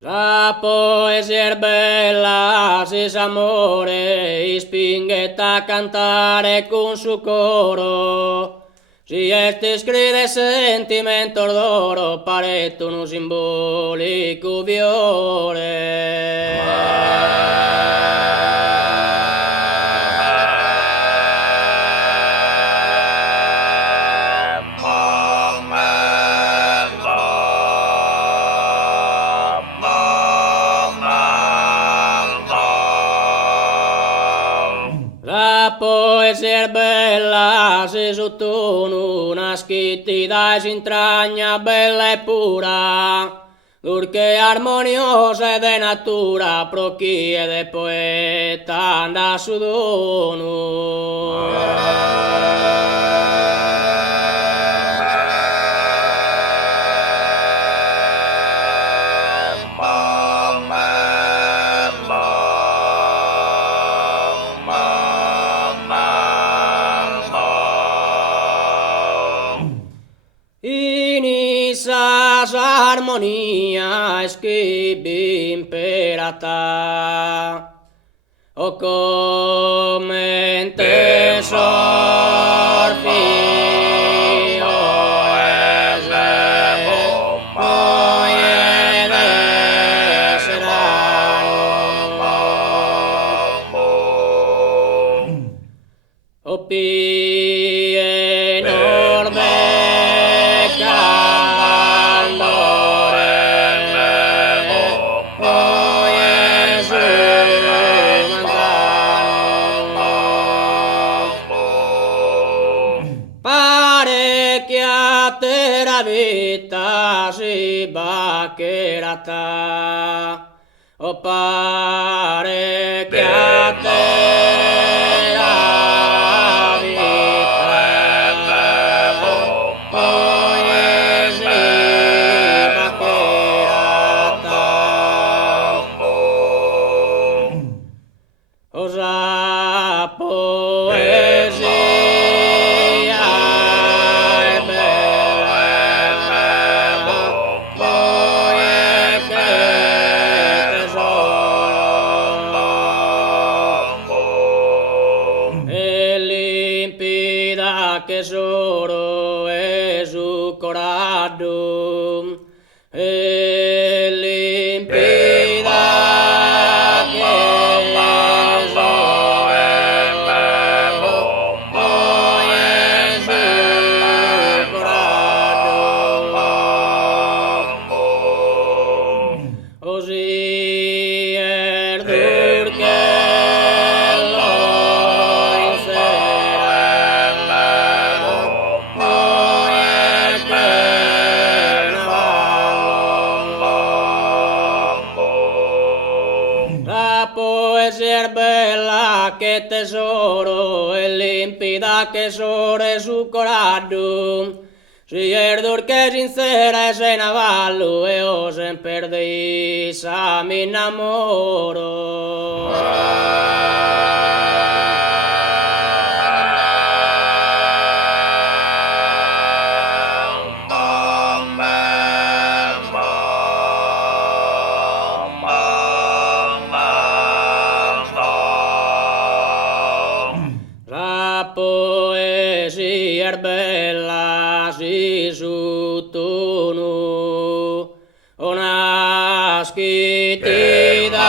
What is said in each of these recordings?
La poesia è bella, si s'amore, ispinghetta a cantare con suo coro. Si este scrive sentimento d'oro, paretto un simbolico viore. La poesia è bella, se sottono una schittita si intragna bella e pura, purché armoniosa e de natura, pro chi è de poeta anda su dono. In isas armonia scrivi imperata, o commente sorfio es oye de serano, o pienor de pare che a te la vita si baccherata, o pare che a te la vita poi si baccherata, osa poesia tesoro es su corazón, el limpida que hoy es su corazón, o si el durque la poesia è bella che tesoro è limpida che sore su corazón, si è che sincera es en avallo e o sen perdisa mi innamoro. La poesia è bella, si su tono, una schittita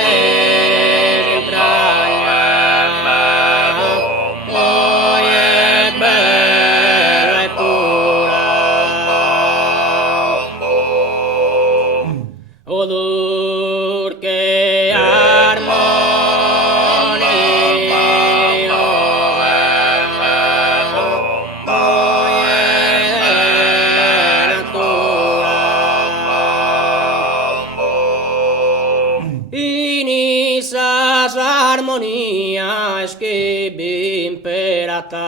e entragna, poi è bella e pura, odor che in isas armonia scrivi imperata,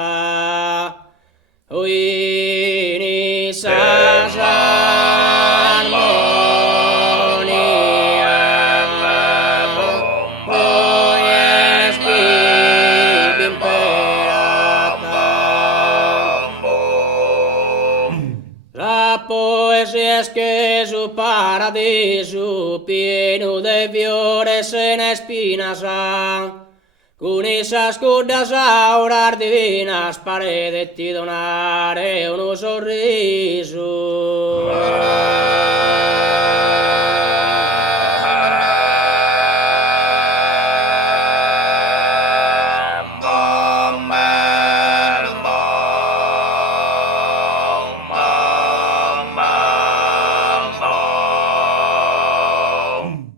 o in isas armonia poi scrivi imperata, la poesia es que su para paradiso pieno de fiores en espinas, con esas cordas auras divinas paredes ti donare uno sorriso.